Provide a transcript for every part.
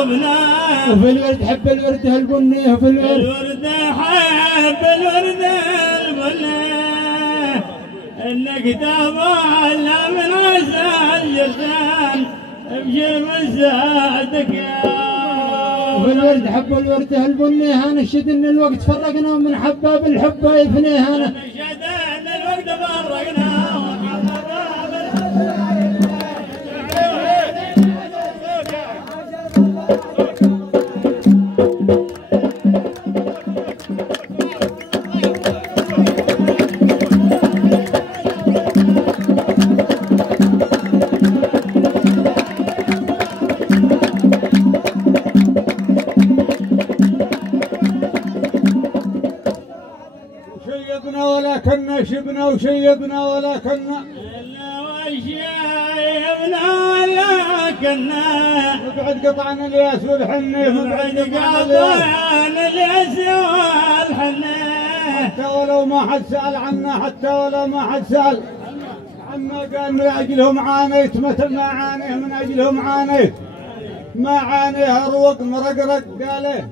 وبناه وفي الورد حب الورد البني وفي الورد حب الورد البني انك تبغى من عسى الجردان ابشر مساعدك يا وفي الورد حب الورد البني هنشد ان الوقت فرقنا من حباب الحب يفني هنا نشهد ان الوقت فرقنا شبنا وشيبنا ولكننا الا وشيبنا ولكننا وبعد قطعنا الياس والحنه وبعد قطعنا الياس والحنه حتى ولو ما حد سأل عنا حتى ولو ما حد سأل عنا قال من أجلهم عانيت متى ما عانيه من أجلهم عانيت ما عانيه أروق مرقرق قاله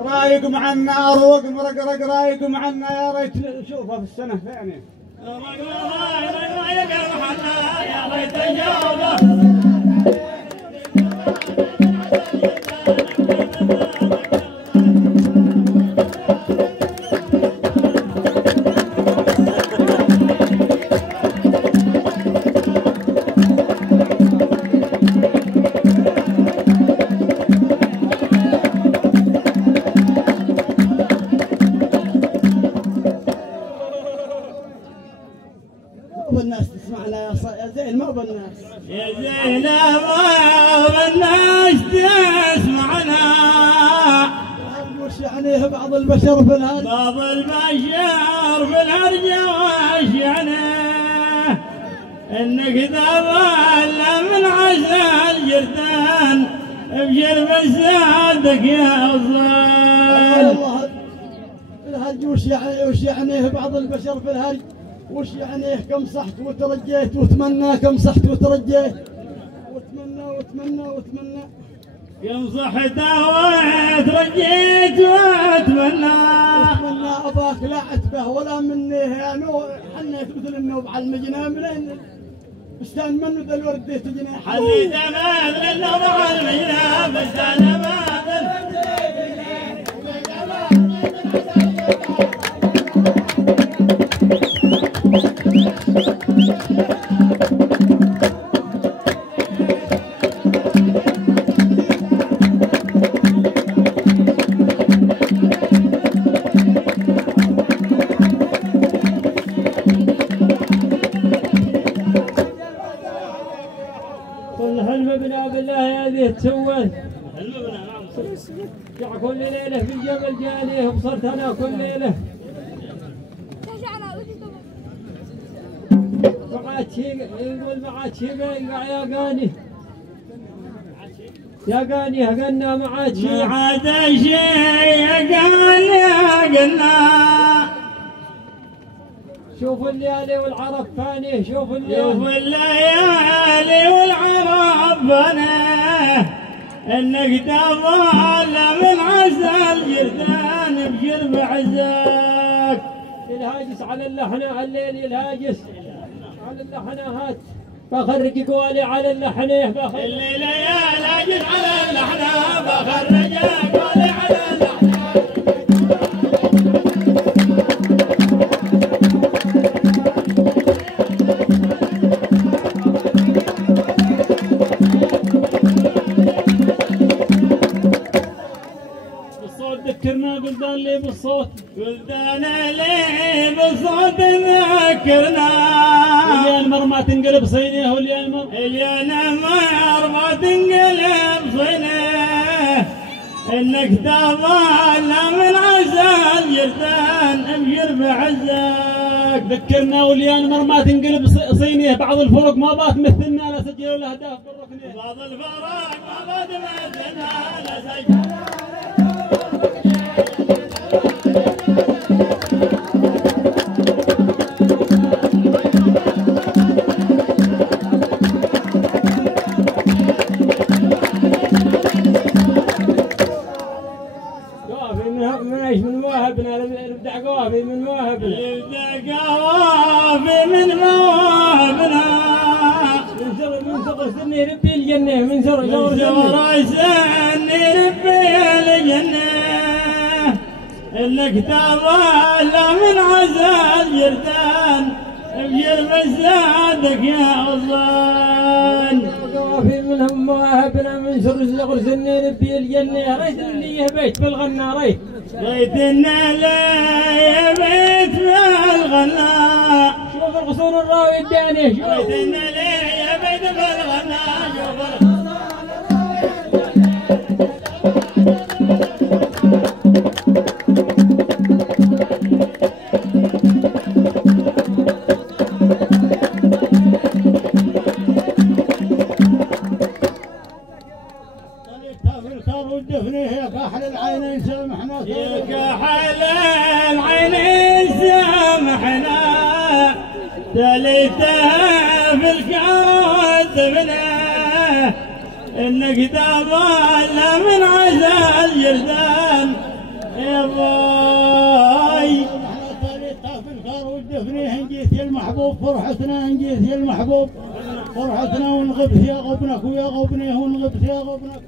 رايق معنا أروق مرقرق رايق معنا يا ريت نشوفه في السنة الثانية رايق معنا يا ريت نشوفه بالناس تسمعنا يا زين ما بالناس يا زين ما بالناس تسمعنا وش يعني بعض البشر في الهرج بعض البشر في الهرج وش يعني انك تبغى من عسى الجردان ابشر بسادك يا الله الهرج وش يعني بعض البشر في الهرج وش يعني كم صحت وترجيت وتمنى كم صحت وترجيت وتمنى كم صحت وترجيت وتمنى اباك لا عتبه ولا مني يعني حنيت مثل النوب على المجنى منين بستان منو ذا الورد تجني حنيت مثل النوب على المجنى بستان كل حلم بنا بالله هذه تسوت كل ليلة في الجبل جانيه وصرت أنا كل ليلة يقول ما عاد شي يا قاني يا قاني قلنا ما عاد شي ما عاد شي يا قاني قلنا شوف الليالي والعرب فاني شوف الليالي والعرب فاني انك تبغى من عسى الجردان ابشر بعزك الهاجس على اللحن الليل الهاجس على اللحنات بخرج قوالي على اللحنه الليلة يا الهاجس على اللحنه بخرج قوالي على اللحنه ذكرنا قلدان لي بالصوت قلدان لي بالصوت ذكرنا اليان مر ما تنقلب صينيه واليان مر ما تنقلب صينيه انك تبغى من عسى الجردان ابشر بعزك ذكرنا واليان مر ما تنقلب صينيه بعض الفرق ما بات مثلنا لا سجلوا الاهداف بالركنيه بعض الفرق ما بات مثلنا لا سجلوا ربي الجنة من زور زني ربي الجنة الكتاب لا من عزال جردان بجر مزادك يا غضبان في منهم مواهبنا من سر الزغر زني ربي الجنة ريت اللي بيت بالغنى ريت إن لا يا بيت بالغنى شوف الغصون الراوي الداني شوف إن لا يا بيت بالغنى شوف يا كحل العينين سامحنا يا كحل العينين سامحنا تليتها في الكون دفنا انك تابعنا من عزال جردان يا باي تليتها في الكون والدفنيه نجيت يا المحبوب فرحتنا نجيت يا المحبوب فرحتنا ونغبت يا غبنك ويا غبني ونغبت يا غبنك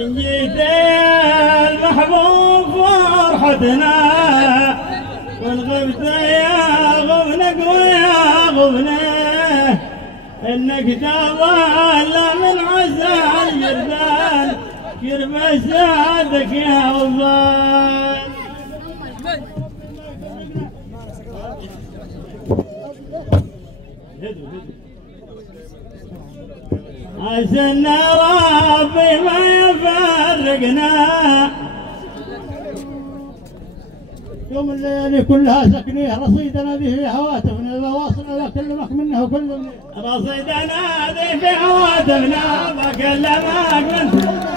إن جيت يا المحبوب فرحتنا ونغبت يا غبنك ويا غبنه انك تابعنا من عزال جردان كرم سادك يا غضبان عسنا ربي ما يفرقنا يوم الليالي كلها سكنيه رصيدنا به في هواتفنا بواصل اكلمك منه كل رصيدنا به في هواتفنا بكلمك منه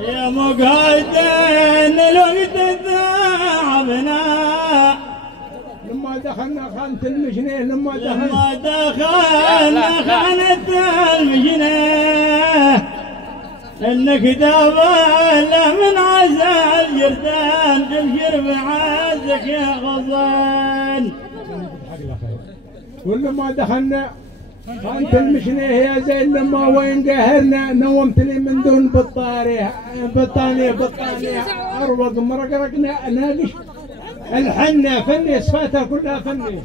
يا مقعدين الوقت تعبنا لما دخلنا خانة المجنيه لما دخلنا خانة المجنيه انك تابعنا من عزال جردان ابشر بعزك يا غضبان ولما دخلنا خانة المشنيه يا زين لما وين قاهرنا نومتني من دون بطانية اروق مرقرقنا ناقش الحنة فني صفاتها كلها فني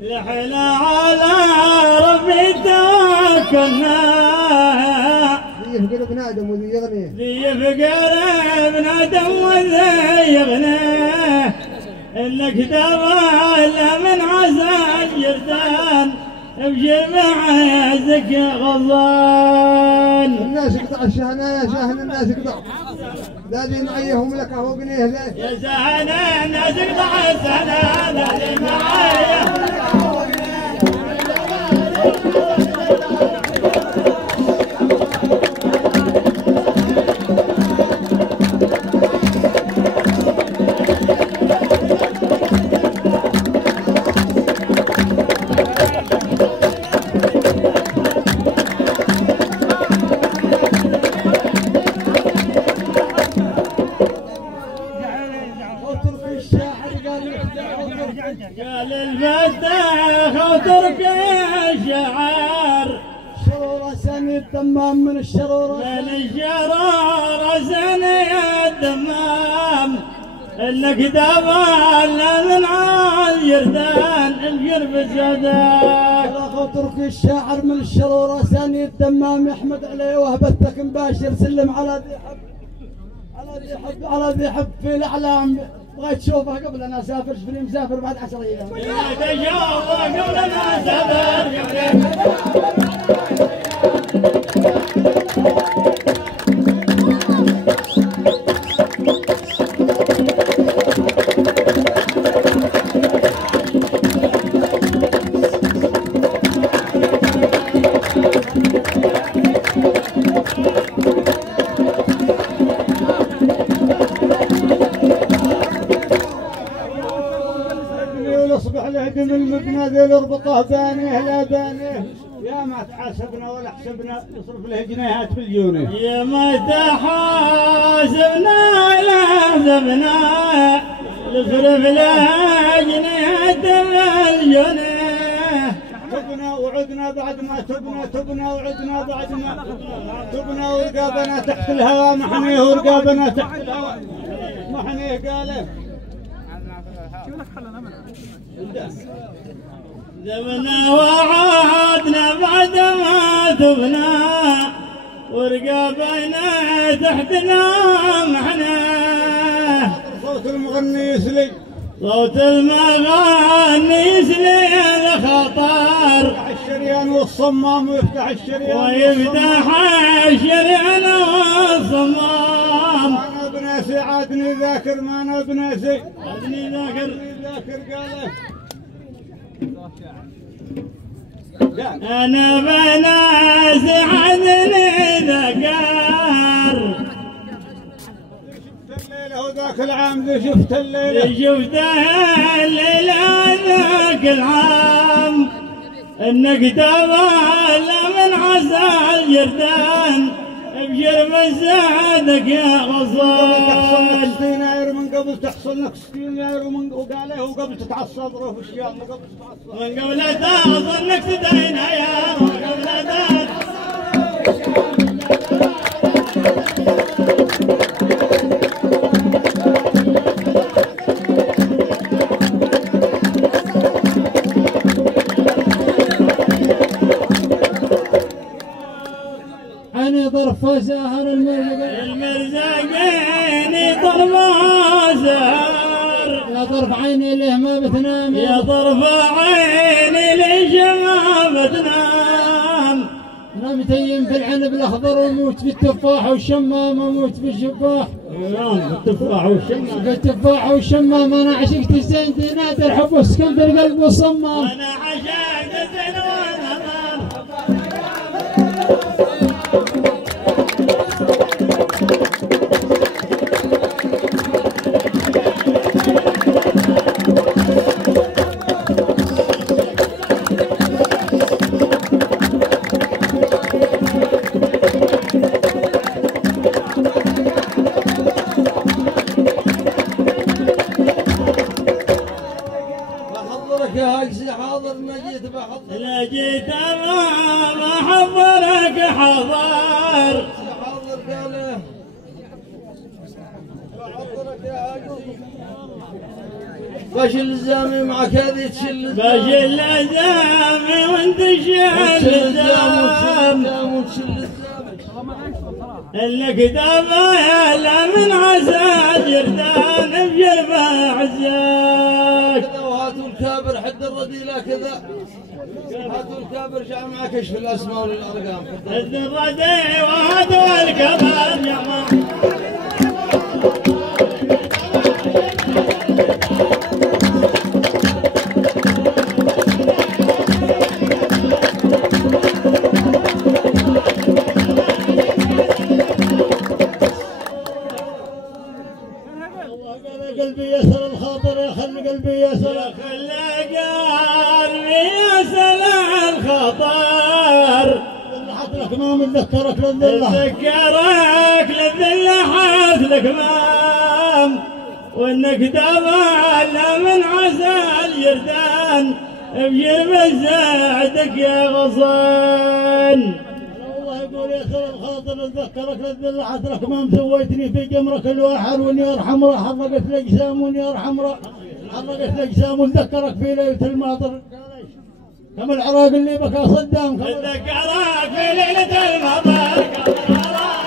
لحنا على ربي توكلنا ذي فقر ابن ادم وذي يغني وذي يغني انك تابعنا من عزال جردان ابشر معزك يا غضبان الناس يقطع الشهنة يا شاهن الناس يقطع ذي معيهم لك هو بنيه يا شاهنة الناس يقطع السنة ذي معيه قال الفتاح وترك الشعر الشرورة سني الدمام من الشرورة من الشرورة سني الدمام الكتاب من عالجردان القرب زادك الاخو تركي الشاعر من الشرورة سني الدمام يحمد عليه وهبتك مباشر سلم على ذي حب على ذي حب في الاعلام بغيت تشوفه قبل انا اسافر شفني مسافر بعد 10 ايام تشوفه قبل انا اسافر يصبح له دم المبنى ذي يربطه بانيه لا بانيه يا ما تحاسبنا ولا حسبنا يصرف له جنيهات بالجوني يا ما تحاسبنا ولا حسبنا يصرف له جنيهات بالجوني تبنا وعدنا بعد ما تبنا وعدنا بعد ما تبنا ورقابنا تحت الهواء محنيه ورقابنا تحت الهواء محنيه قاله ذبنا وعادنا بعد ما تبنا ورقابنا تحتنا محنا صوت المغني يسلي صوت المغني يسلي الخطر الشريان والصمام ويفتح الشريان والصمام انا بناسي عادني ذاكر ما انا بناسي عادني ذاكر قاله أنا بناسي عدني ذكر شفت الليلة وذاك العام ذي شفت الليلة شفته الليلة ذاك العام إنك تبالى من عسى الجردان ابشر مساعدك يا غصان 60 يناير من قبل تحصل لك 60 يناير وقاله وقبل تتعصب روح الشيام من قبل تتعصب من قبل تحصل لك 60 يناير من قبل ظرف سهر المرزقين ضرب سهر يا طرف عيني له ما بتنام يا طرف عيني ليش ما بتنام انا متيم في العنب الاخضر وموت في التفاح والشمام وموت في الشباح التفاح والشمام في التفاح والشمام انا عشقت الزين دينات الحب والسكن في القلب والصمام انا عشقت الزين والهمام لا جيت ما حضرك حضر باش الزامي معك هذه تشل باش الزامي وانت شل الزام الكتاب يا من عسى جردان بجرب عزاك وهاتوا الكابر حد الرديلة كذا هاتوا الكابر جاء مع كشف الاسماء والارقام حد الردي وهاتوا الكابر يا ما قلبي يسر الخاطر يا خلي قلبي يسر خلي قلبي يسر الخاطر حط لك ما متذكرك للذلة تذكرك للذلة حط لك مام وانك دابا من عسل يردان بجرب زادك يا غصن. الله يقول يا خير خاطر اتذكرك لذل حسرك ما مسويتني في جمرك الواحر والنير حمراء حرقت الاجسام والنير حمراء حرقت الاجسام وتذكرك في ليله المطر كم العراق اللي بكى صدام تذكرك في ليله المطر كم العراق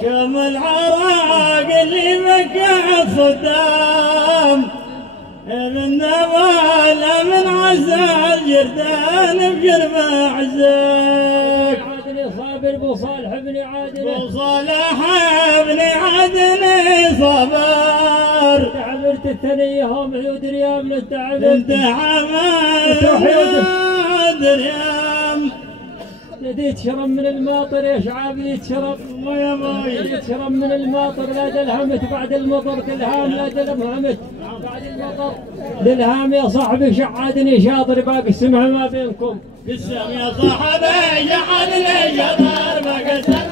كم العراق اللي بكى صدام من نبال من عسل جردان بجرب عزك. عادل صابر ابو صالح بن عادل ابو صالح بن عادل صابر تعبرت الثنيه هم عيود ريام للتعب انت عماد ريام نديت شرب من الماطر يا شعاب يتشرب يا ماي يتشرب من الماطر لا دلهمت بعد المطر كالهام لا دلهمت بعد المطر للهام يا صاحبي شعادني شاطر باقي السمع ما بينكم قسم يا صاحبي شعادني شاطر باقي السمع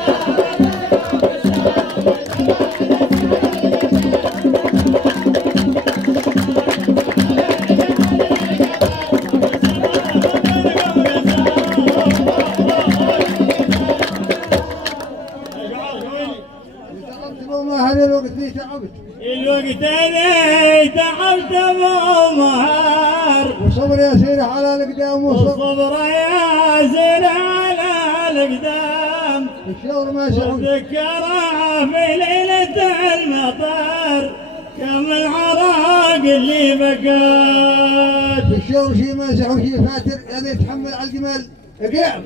الوقت اللي تعبت ابو مهار وصبر يا سيدي على القدام والصبر يا سيدي على القدام الشغل ما شغل ذكرها في ليلة المطر كم العراق اللي بقات الشغل شي مازح وشي فاتر يعني يتحمل على الجمال قيام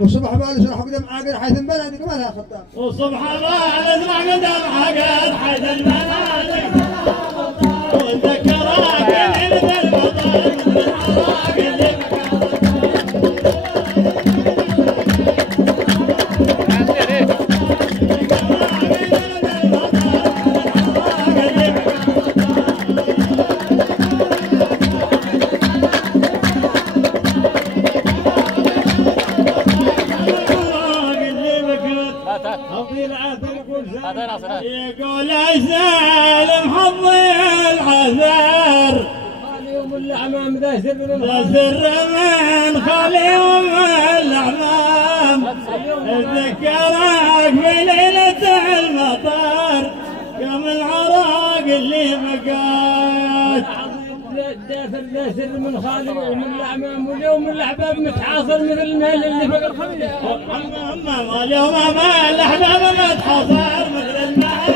والصبح بالي سرح قدام عاقر حيث البلد ما لها خطاب والصبح بالي سرح قدام عاقر حيث البلد وذكرها في ليلة المطر كم العراق اللي يقول سالم حظي العذر خالي يوم الاعمام ذا سر من خالي يوم الاعمام ذكرك في ليلة المطر كم العراق اللي بقات دافر ذا سر من خالي يوم الاعمام واليوم الاحباب متحاصر مثل المال اللي فوق الخلية اليوم ما الاحباب متحاصر مثل المال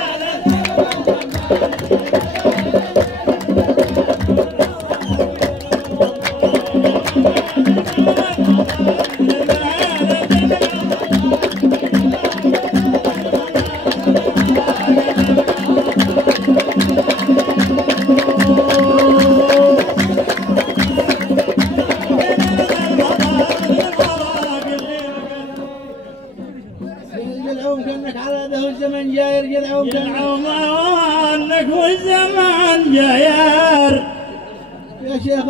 يلعوم عنك والزمان جاير يا شيخ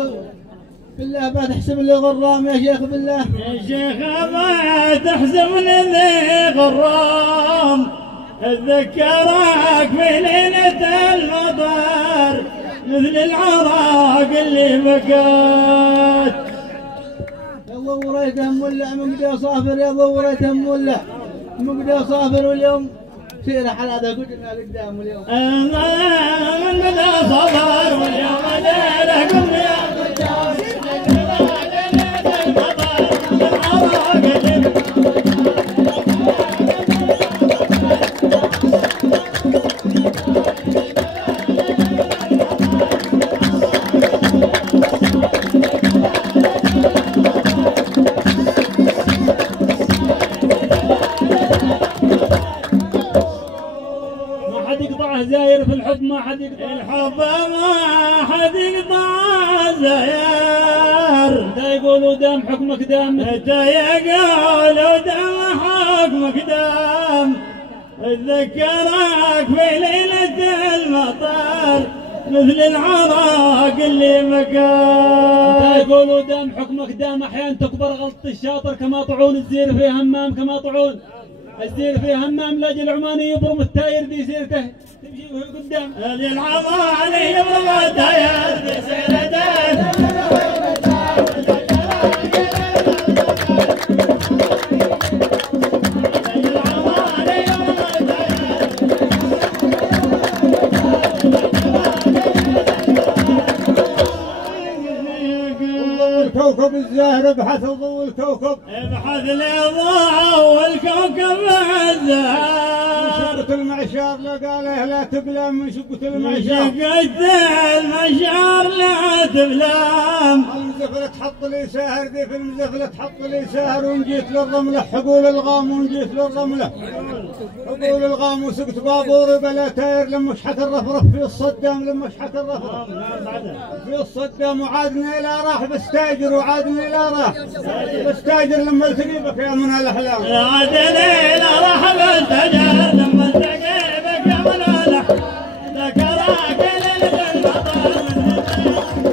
بالله ما تحسب لي غرام يا شيخ بالله يا شيخ ما تحسبني ذي غرام اتذكرك في ليلة المطر مثل العراق اللي بكات يا ضوريته مولع مقدي صافر يا ضوريته مولع مقدي صافر واليوم سير على هذا قلنا قدام اليوم من بدا صبر واليوم ليله قم يا قدام زاير في الحب ما حد يقطع الحب ما حد يقطع زيار انت يقولوا دام حكمك دام انت يقولوا دام حكمك دام اتذكرك في ليلة المطر مثل العراق اللي مكان انت يقولوا دام حكمك دام احيانا تكبر غلطة الشاطر كما طعون الزير في همام كما طعون الزير في همام لاجل العماني يبرم التاير دي سيرته تمشي وهو قدام لاجل العماني يبرم التاير دي سيرته الكوكب الزاهر ابحث ضوء الكوكب ابحث لضوء الكوكب الزاهر شقة المعشار لقاله لا تبلام من شقة المعشار شقة المعشار لا تبلام المزفلة تحط لي ساهر ذي في المزفلة تحط لي ساهر ونجيت للرملة حقول الغام ونجيت للرملة حقول الغام وسقت بابوري بلا تاير لما شحت الرفرف في الصدام لما شحت الرفرف في الصدام وعادني لا راح بستاجر وعادني لا راح بستاجر لما التقي بك يا من الاحلام عادني لا راح بستاجر لما التقي بك يا من الاحلام ذكرك ليلة المطر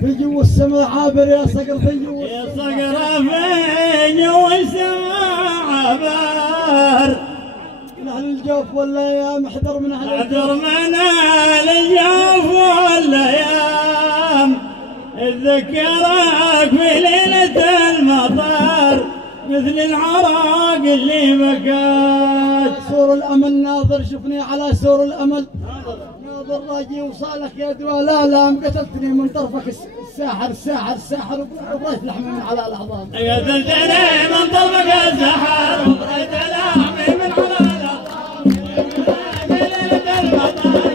في جو السماء عابر يا صقر في جو يا صقر في جو السماء عابر من اهل الجوف والايام احذر من اهل احذر من اهل الجوف والايام اتذكرك في ليلة المطر مثل العراق اللي بكات سور الامل ناظر شفني على سور الامل ناظر راجي وصالك يا دوا لا قتلتني من طرفك الساحر وبريت لحمي من على الاعظام قتلتني من طرفك الساحر وبريت لحمي من على الاعظام في ليلة المطر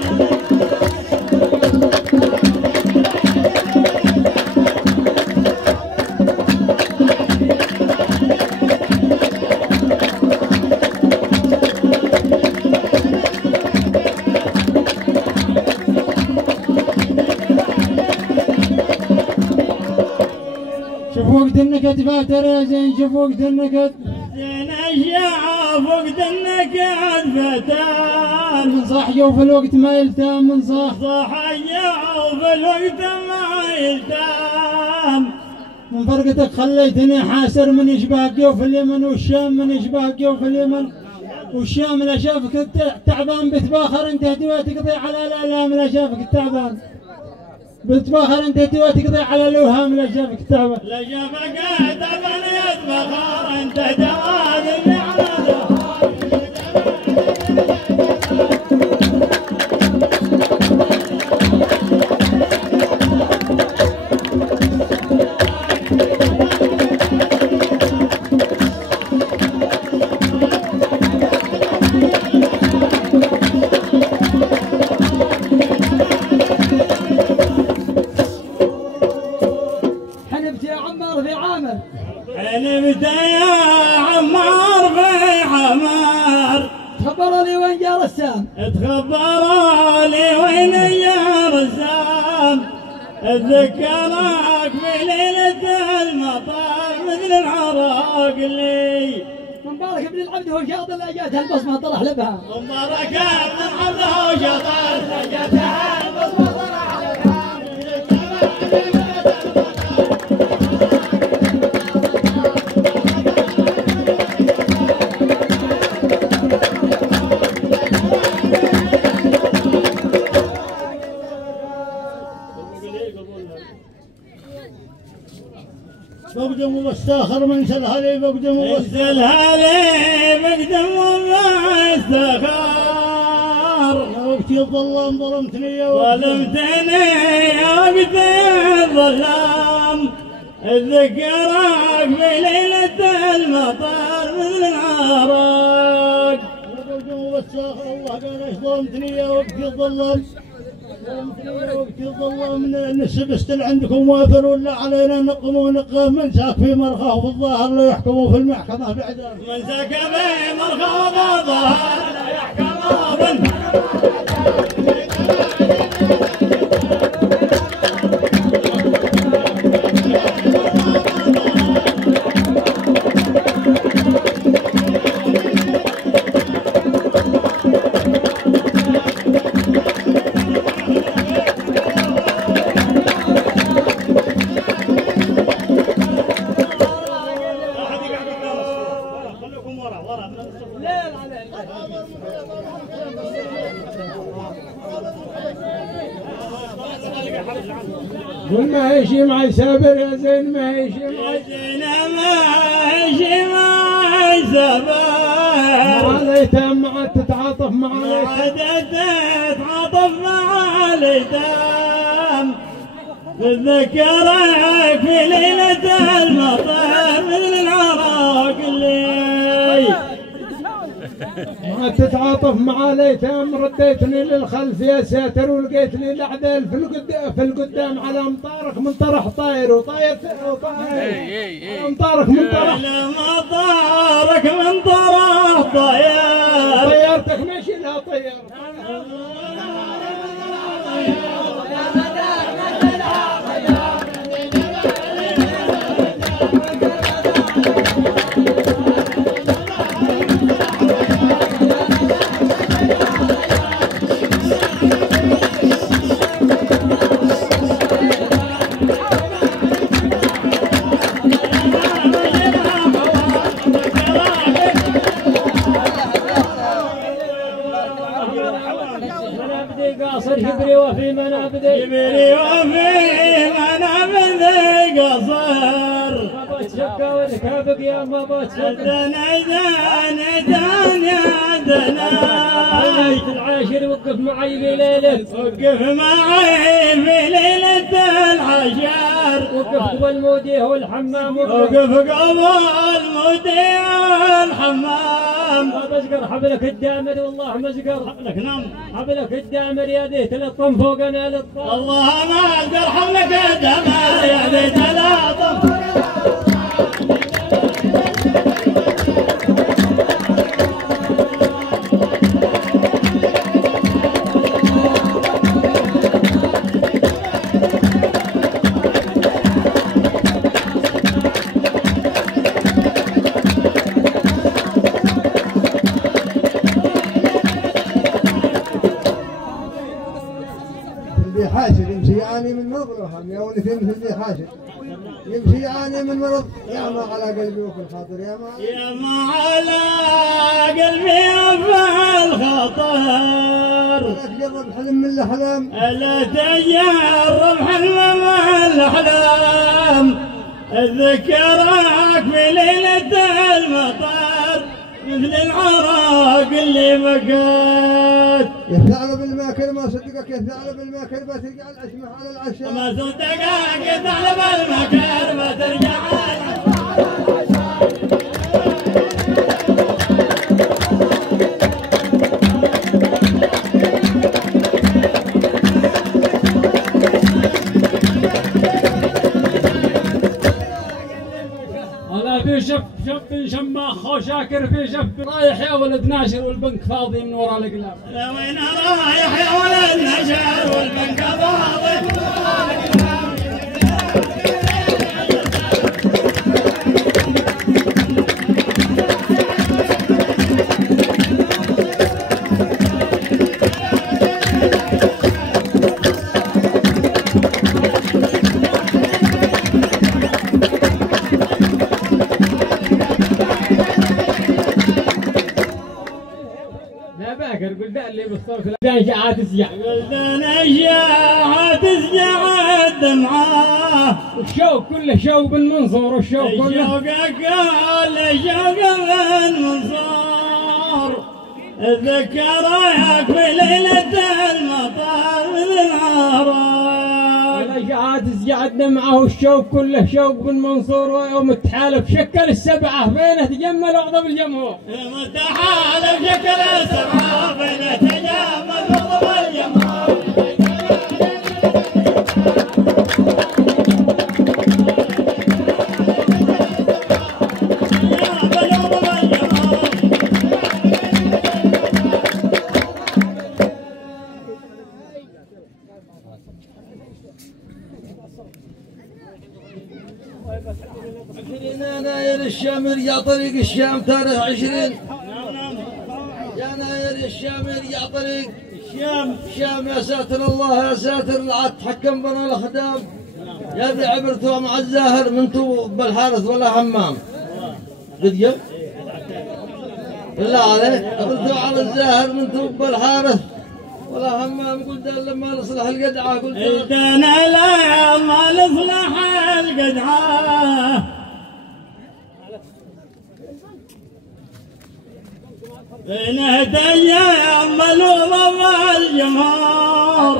شوف وقت النكد فاتر يا زين شوف وقت النكد زين اشياء وقت النكد فتان من صاح جوف الوقت ما يلتام من صاح جوف الوقت ما يلتام من فرقتك خليتني حاسر من يشبه جوف اليمن والشام من يشبه جوف اليمن والشام لا شافك تعبان بتباخر انت هدوء تقضي على الالام لا شافك التعبان بتباخر انت هدوء تقضي على الاوهام لا شافك التعبان لا شافك تعبان يتبخر انت دوادي على الاوهام حنبت يا عمار في عامر حنبت يا عمار في عمار تخبروا لي وين جار السام تخبروا لي وين جار السام اتذكرك في ليلة المطر مثل العراق اللي مبارك ابن العبد هو شاطر لا جاتها البصمه طرح لبها مبارك ابن العبد هو شاطر لا جاتها البصمه طرح لبها بقدم وبستاخر من سلهالي بقدم سلهالي بقدم وبستاخر وقتي الظلام ظلمتني ظلمتني يا وقت الظلام ذكرك في ليلة المطر مثل العراق. والساخر الله قال ايش ظلمتني يا وقت الظلم، ظلمتني يا وقت الظلم، من السبستل عندكم وافر ولا علينا نقم ونقام، من ساك في مرخاه وفي الظاهر لا يحكموا في المحكمة بعدم، من ساك في مرخاه وفي الظاهر لا يحكموا في المحكمة. قل ما هيشي معي سابر يا زين، ما هيشي معي زين، ما هيشي معي سابر، مع الأيتام ما عاد تتعاطف مع الأيتام، ما عاد تتعاطف مع الأيتام. تذكرك في ليلة المطر مثل العراق اللي ما تتعاطف مع الأيتام. رديتني للخلف يا ساتر، ولقيت لي الأعدال في القدام على أمطارك من طرح طاير، وطاير أمطارك من طرح، أمطارك من طرح طاير، طيارتك ماشي لها طير. جبري وفي منابذي قصر، ما بتشقى وركابك يا ما بتشقى، دنا يا دنا العاشر وقف معي في ليلة، وقف معي في ليلة العشر، وقف قبل موديه والحمام، وقف قبل موديه الحمام. ما بسقر حبلك الدامر والله مسقر حبلك نعم، حبلك الدامر يا ذي تلطم فوقنا للطم، والله ما اقدر حبلك الدامر يا ذي تلطم. حاشر يمشي يعاني من مرض الوهم يا ولدين في اللي حاشر، يمشي يعاني من مرض، يا ما على قلبي وفي الخاطر، يا ما على قلبي وفي الخاطر. لا تجرب حلم من الأحلام، لا تجرب حلم من الأحلام. ذكرك في ليلة المطر مثل العراق اللي بكت. يا ثعلب الماكر ما صدقك، يا ثعلب الماكر ما ترجع العشمة على العشاء، ما صدقك يا ثعلب الماكر ما ترجع على في شف شماخ وشاكر في شف، رايح يا ولد ناشر والبنك فاضي من وراء القلاب. وين رايح يا ولد ناشر والبنك فاضي من وراء القلاب. قلدان اللي بالصوت قلدان جاعة تسجع، قلدان جاعة تسجع الدمعة، والشوق كله شوق بالمنصور، والشوق كله شوق بالمنصور. ذكرك في ليلة المطر مثل العراق. تزجعدنا معه الشوق كله شوق بن منصور ويوم التحالف شكل السبعة بينه تجمل أغضب الجمهور. يوم التحالف شكل السبعة بينه تجمل أغضب الجمهور. يناير الشام يرجع طريق الشام تاريخ 20. يناير الشام يرجع طريق الشام يا ساتر الله يا ساتر لا تحكم بنا الخدام. يا ذي عبرتوا مع الزاهر منتو بالحارث ولا حمام. قد جب بالله عليك عبرتوا على الزاهر منتو بالحارث ولا حمام. قلت لما نصلح القدعة قلت انا لا ما نصلح القدعة نهدي ملوم الجمهور.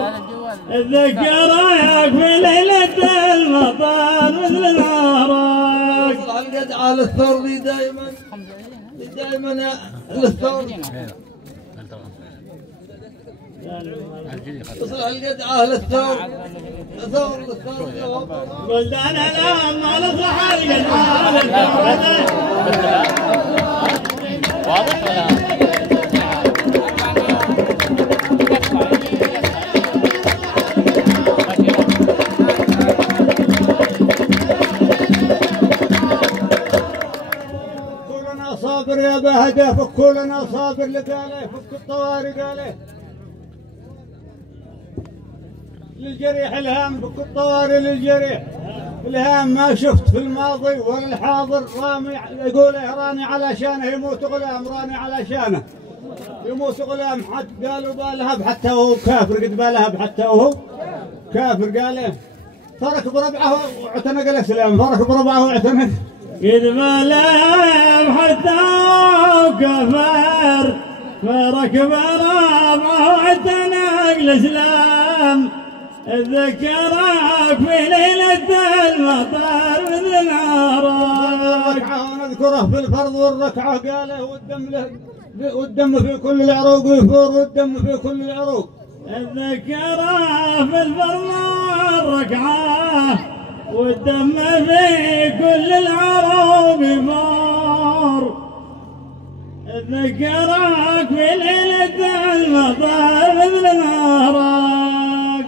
ذكرك في ليلة المطر مثل نارك. نصلح القدعة للثور لي دائما للثور. نصلح القدعة للثور قلت انا لا ما نصلح القدعة للثور. واضح ولا؟ صابر يا بهدى فكوا لنا صابر لقاله فك الطوارئ قاله للجريح الهام فك الطوارئ للجريح الهام. ما شفت في الماضي ولا الحاضر رامي يقوله راني على شانه يموت غلام راني على شانه يموت غلام. حتى قالوا بالهب حتى وهو كافر قد بالهب حتى وهو كافر قاله فرك بربعه واعتنق الاسلام فرك بربعه واعتنق قد بالهب حتى كفر فرك بربعه واعتنق الاسلام. ذكرك في ليلة المطر مثل نارك. ونذكره في الفرض والركعة قاله والدم في كل العروق يفور والدم في كل العروق. ذكره في الفرض والركعة والدم في كل العروق يفور. ذكرك في ليلة المطر مثل نارك.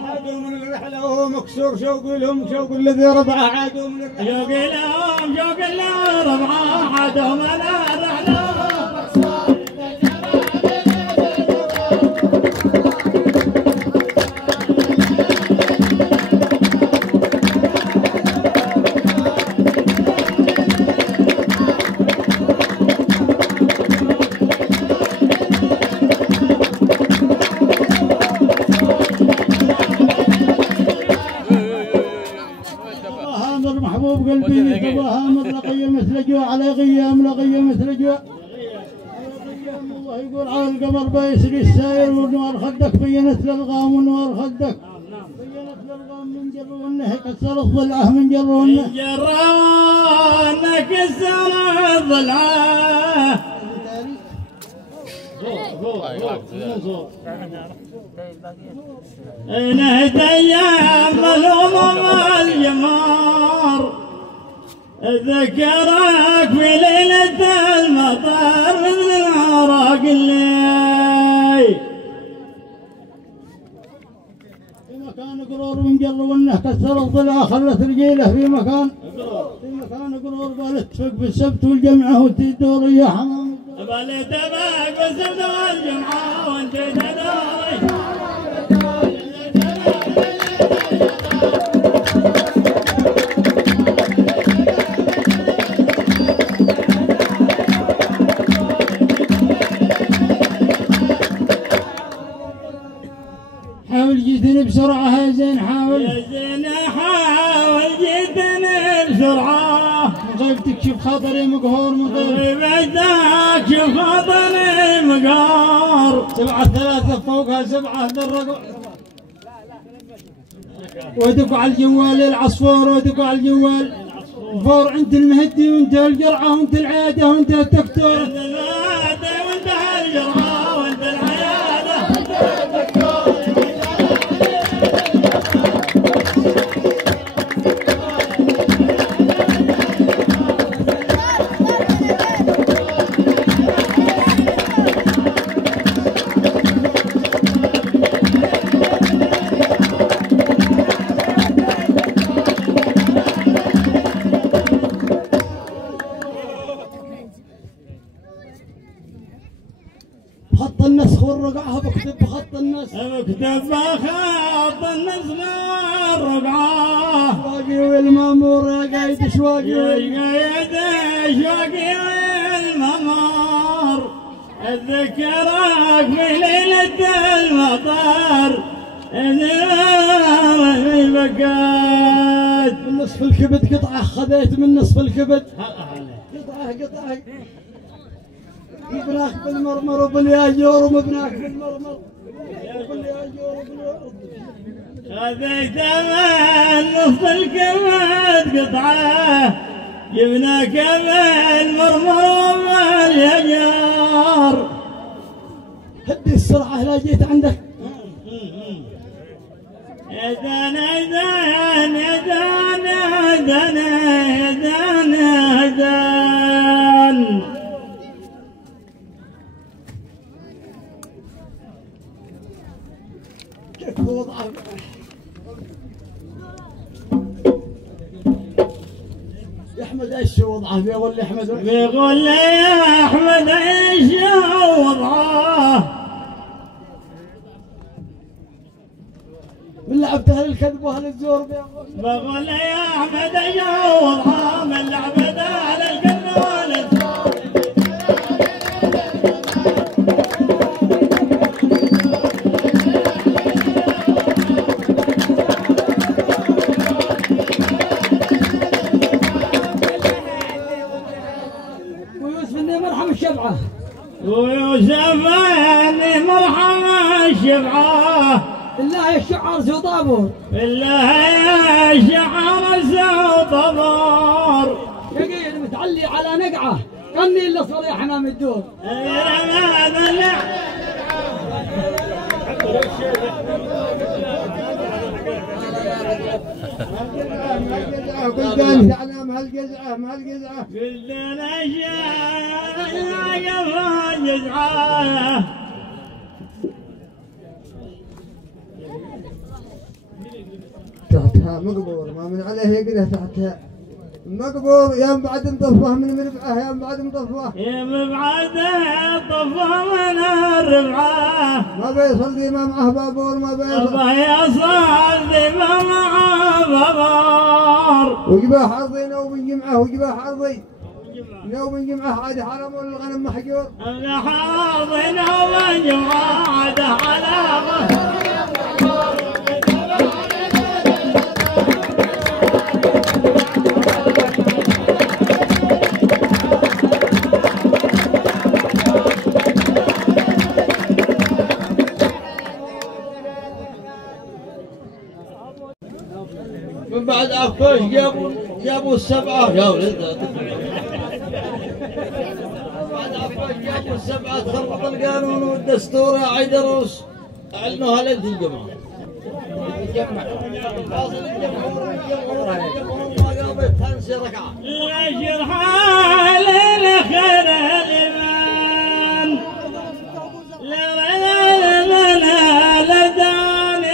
وهو مكسور شوق لهم شوق الذي ربعه عادوا من الرحلة. شوق لهم شوق اللي ربعه عادوا من الرحلة. محبوب قلبي تباها مطلقية مثل جوع على غيام لغية مثل جوع. الله يقول على القمر بيسري الساير ونوار خدك بينت للغام ونوار خدك بينت للغام من جر ونه كسر الضلعه من جر ونه كسر الضلعه. نهدي ملوم الجمار. ذكرك في ليلة المطر مثل العراق الليل. في مكان قرور من جر ونه كسر الضلع خلت رجيله في مكان قرور بالاتفق بالسبت والجمعة وتدور يا حمام. بالاتفق بالسبت والجمعة وانت تدور. حاول جيتني بسرعة يا زين حاول يا زين حاول جيتني بسرعة. مغيبتك شوف خاطري مقهور مغيبتك شوف خاطري مقهور. 7 3 فوقها 7 درجة ودق على الجوال العصفور ودق على الجوال فور عند المهدي وانت القرعه وانت العياده وانت الدكتور وانت الجرعه وانت العياده وانت الدكتور بخط النسخ والرقعه بكتب بخط النسخ بكتب بخط النسخ والرقعه شواقي والمامور يا قايد شواقي يا قايد شواقي والمامور اتذكرك في ليله المطر اذن بكات من نصف الكبد قطعه خذيت من نصف الكبد قطعه مبناك بالمرمر وبالياجور ومبناك بالمرمر وبالياجور وبالورد خذيت من نصف الكبد قطعه جبناك بالمرمر وبالياجور هدي السرعه لا جيت عندك اذن اذن اذن اذن اذن اذن كيف وضعه يا احمد ايش وضعه بيقول لي احمد بيقول لي يا احمد ايش وضعه من لعبت اهل الكذب واهل الزور بقول لي يا احمد ايش وضعه من لعبت اهل الكذب واهل الزور ويوسف اني مرحم الشبعه ويوسف اني مرحم الشبعه بالله الشعر سو طابور بالله يا الشعر سو طابور شقيل متعلي على نقعه قني الا صار يا حمام الدور بلدان تعلم هالجزعه ما هالجزعه بلدان الجزعه تحتها مقبور ما من عليه يقدر تحتها مقبور يا بعد مطفه من مربعه يا بعد مطفه يا بعد طفه من الربعه ما بيصل ذي ما معه بابور ما بيصل ما يصل ذي ما معه بابور وجباه حرضي نوم جمعه وجباه حرضي نوم جمعه عاد حرم والغنم محجور حرضي نوم جمعه عاد حرم من بعد عفاش جابوا السبعة يا ولد بعد عفاش جابوا السبعة تخربط القانون والدستور يا عيدروس أعلنوها ليلة الجمعة فاصل الجمهور ما قابل تنسي ركعة يشرحها للخير الإيمان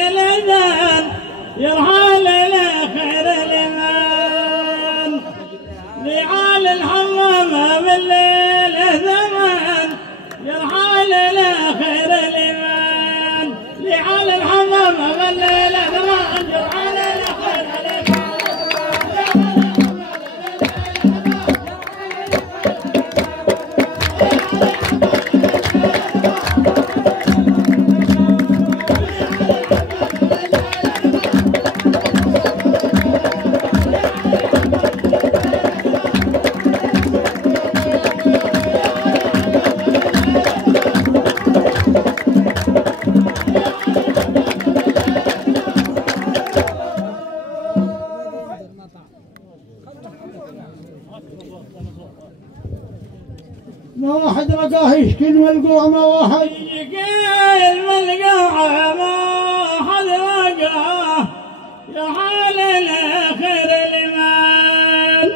لدان يرحل لخير الإيمان لعال الحمام من ليل زمان يرحل لخير الإيمان لعال الحمام من ليل زمان يرحل لخير الإيمان ما واحد لقاه يشكي الملقوع ما واحد يشكي الملقوع ما واحد لقاه يا حال الخير الإيمان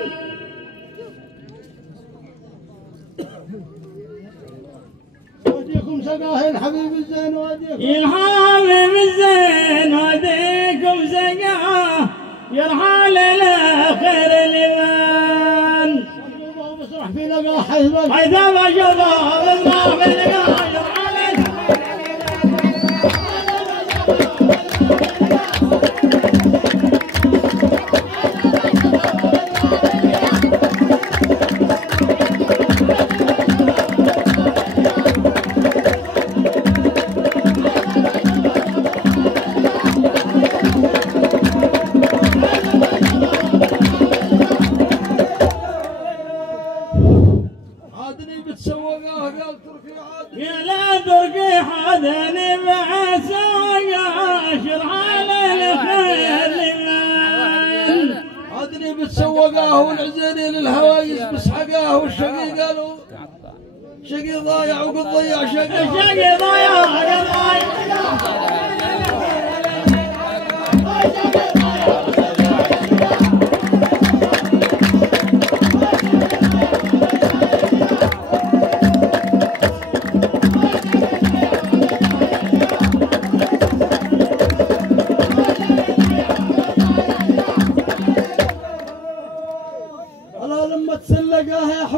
وديكم سقاه الحبيب الزين وديكم الحبيب الزين وديكم سقاه يا حال الخير الإيمان مسرح في لقاه حيث ما شباب مسرح في لقاه بتسوقاه والعزيري للهوايز بس حقاه والشقي قالوا شقي ضايع وقد ضيع شقي ضايع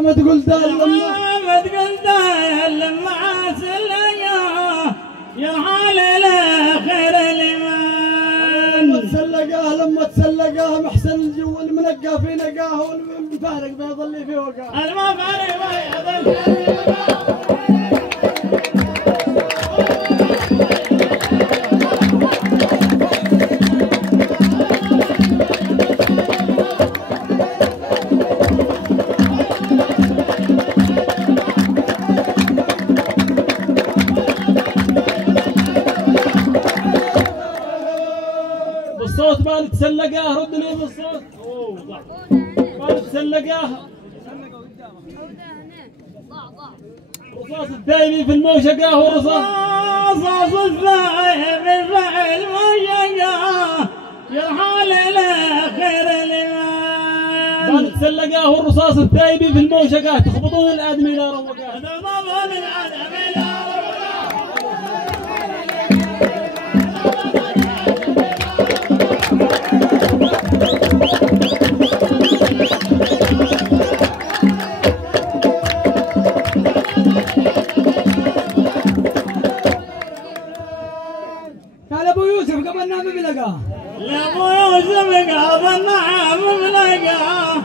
أحمد قلدان لما سلقاه يا حال الخير الإيمان لما تسلقاه محسن الجو المنقى في نقاه والمفارق ما يظل في وقاه المفارق ما يظل بالصوت ما تسلقاه رد لي بالصوت ما تسلقاه رصاص الدايمي في الموشقة ورصاص الدايمي في الموشقة يا حال الخير الإيمان ما تسلقاه والرصاص الدايمي في الموشقة تخبطون الآدمي لا روقاه تخبطون الآدمي لا قال ابو يوسف قبل نام بلقاه ابو يوسف قبل نام بلقاه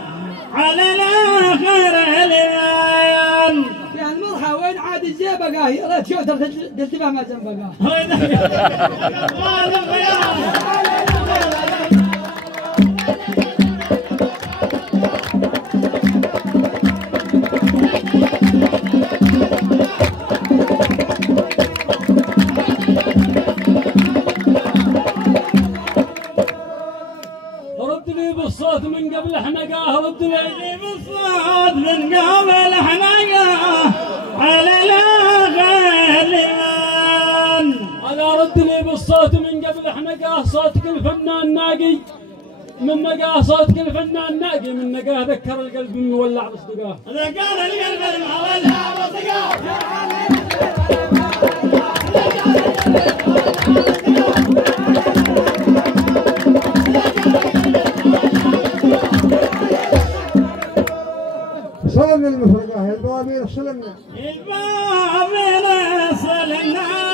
على الاخر الإيمان يا المرحى وين عاد الزيبقاه يا ريت شوتر تلتفه ما زنبقاه رد لي بالصوت من قبل حنقاه رد لي بالصوت من قبل حنقاه على الاخر الإيمان انا رد لي بالصوت من قبل حنقاه صوتك الفنان ناقي من نقاه صوتك الفنان ناقي من نقاه ذكر القلب مولع بصدقاه ذكر القلب مولع بصدقاه صلنا المفرقة البوابير صلنا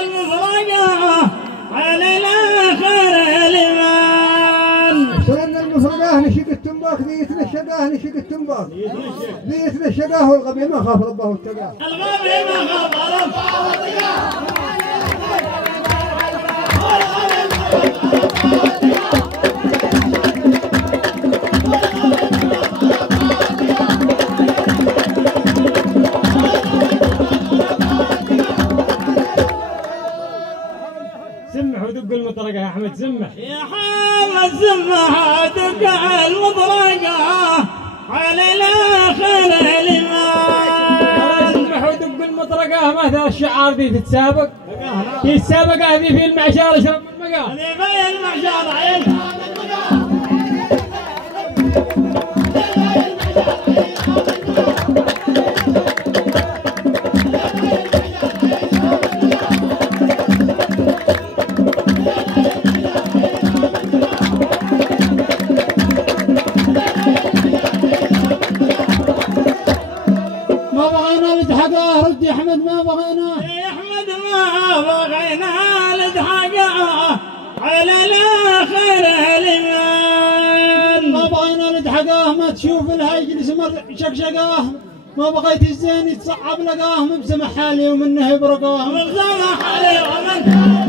المفرقة على الآخر الإيمان صلنا المفرقة نشق التنباك ذي الشقاه نشق التنباك ذي الشقاه والغبي ما خاف ربه واتقاه الغبي ما خاف ربه واتقاه سمح ودق المطرقة يا أحمد سمح يا حامد سمح ودق المطرقة على الآخر المقاه ما ذا الشعار ذي تتسابق في السابقة هذه في المعشار اشرب المقاه هذه في المعشار عين ما بغينا لتحقاه رد يا احمد ما بغينا يا احمد ما بغينا لتحقاه على الاخر اليمين ما بغينا لتحقاه ما تشوف لها يجلس شقشقاه ما بغيت الزين يتصعب لقاه مبسم حالي ومنه يبرقاه مبسم حالي ومنه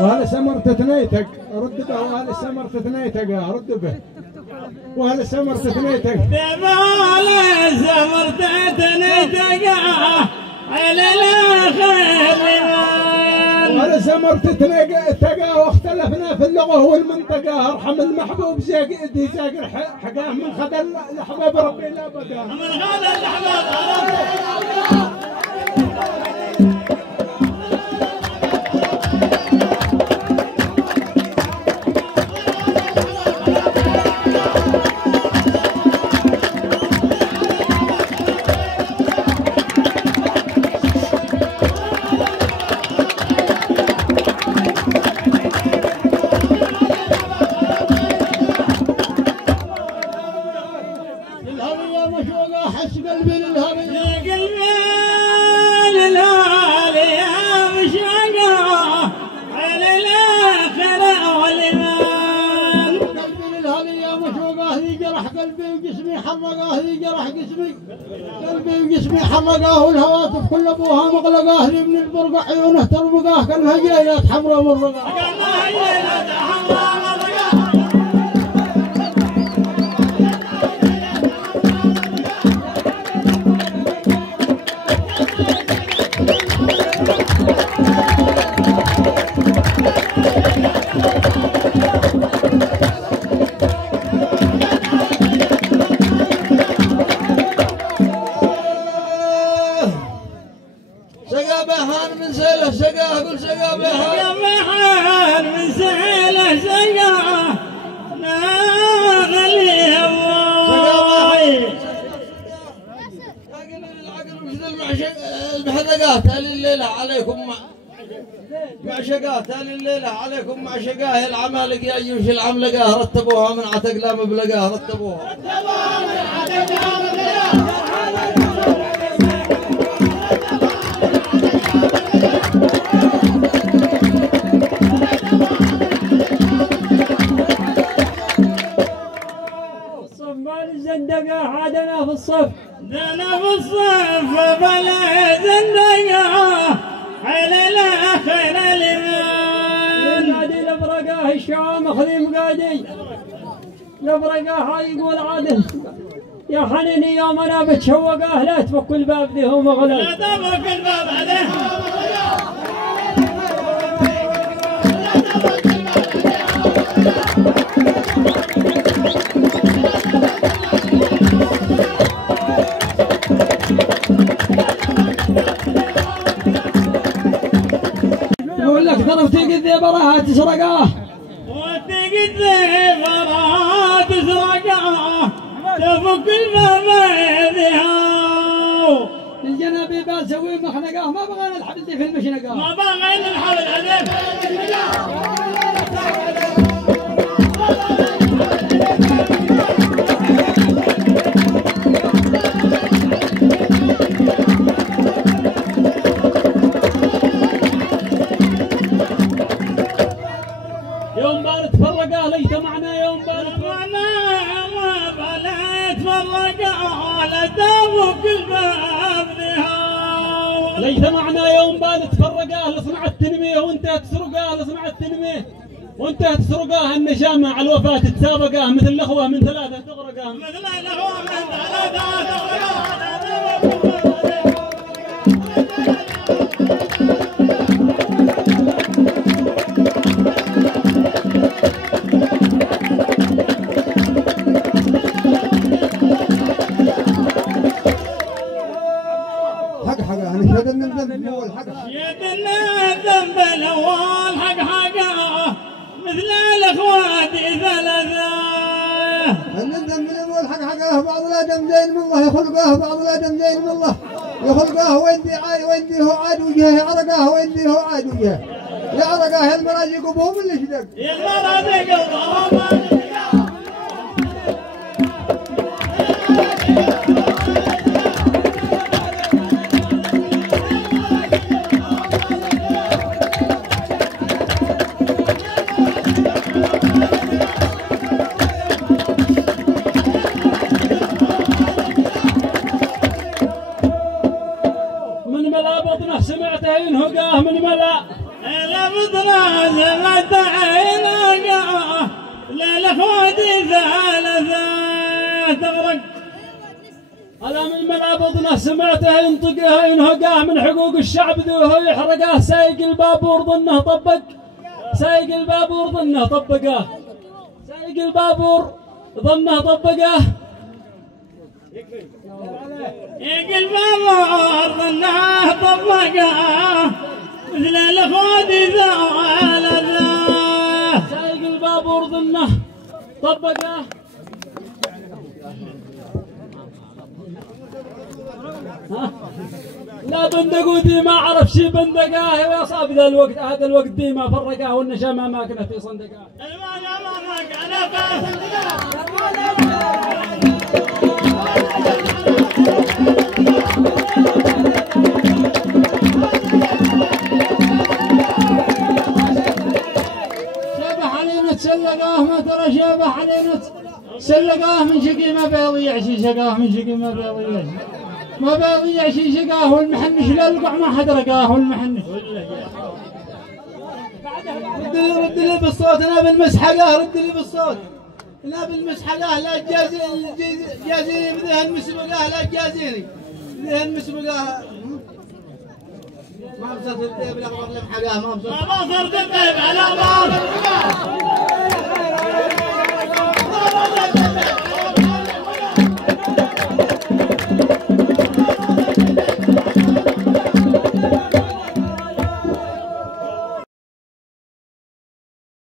وهل سمرت ثنيتك رد به وهل سمرت ثنيتك رد به وهل سمرت ثنيتك بمال سمرت ثنيتك على الاخر وهل سمرت ثنيتك واختلفنا في اللغة والمنطقة ارحم المحبوب زي زاقر حقاه من خذل الاحباب ربي لا بدا من خذل الاحباب قلبي وجسمي حرقاه والهواتف كل ابوها مغلقاه لي من البرقع عيونه ترمقاه كانها جيلات حمراء مرقاه معشقات الليلة عليكم معشقاه العمالقة يا ايوش العملقة رتبوها من عتق لا مبلقاه رتبوها الصف مال الزندقة عادنا في الصف دنا في الصف بلا زندقة على الاخر اليمين قادي الابرقاه الشام خذيم قادي الابرقاه هاي يقول عادل يا حنيني يوم انا بتشوقاه لا تفك الباب ذي هو مغلق لا تفك الباب عليه يقول لك ترى بتقد ذي براها تسرقاه وتقد ذي براها تسرقاه تفك الباب ذيها الجنابي بسوي مخنقاه ما بغينا الحبل ذي في المشنقاه ما بغينا الحبل عليه يوم بال تفرقاه ليت معنا يوم بال ما بلا تفرقاه لا تفك الباب ذيها ليت معنا يوم بال تفرقاه لصنع التنميه وانت تسرقاه لصنع التنميه وانت تسرقاه النشام مع الوفاة تتسابقاه مثل الاخوه من ثلاثه تغرقاه مثل الاخوه من ثلاثه تغرقاه. يدنا الذنب الأول حق يدنا الذنب الأول حق مثل الأخوات ثلاثة. الذنب الأول حق بعض الآدم زين من الله يخلقاه، بعض الآدم زين من الله يخلقاه ويندي هو عاد وجهه يعرقاه ويندي هو عاد وجهه يعرقاه المراجق وبهم اللي شدق المراجق وبهم سمعته ينهقاه من ملا لا بطنا سمعته ينهقاه للأخوات ثلاثة تغرق. ألا من ملا بطنه سمعته ينطقه ينهقاه من حقوق الشعب ذوه يحرقاه. سايق البابور ظنه طبق، سايق البابور ظنه طبقاه، سايق البابور ظنه طبقاه. يقل بابور ظنه طبقاه مثل الاخوات ثلاثة. سايق البابور ظنه طبقاه. لا بندقوا دي ما عرف شي بندقاه يا صاحب ذا الوقت. هذا الوقت دي ما فرقاه والنشام اماكنه في صندقاه. شبح علينا تسلقاه ما ترى شبح علينا سلقاه من شقي ما بيضيع شي شقاه من شقي ما بيضيع شي ما بيضيع شي شقاه والمحنش لا القع ما حد رقاه والمحنش. رد لي بالصوت انا بالمسحقه رد لي بالصوت انا بالمسحقه لا تجازيني بذي المسبقه لا تجازيني بذي المسبقه ما بصرت الطيب الاخضر لمحقاه ما بصرت الطيب على بعض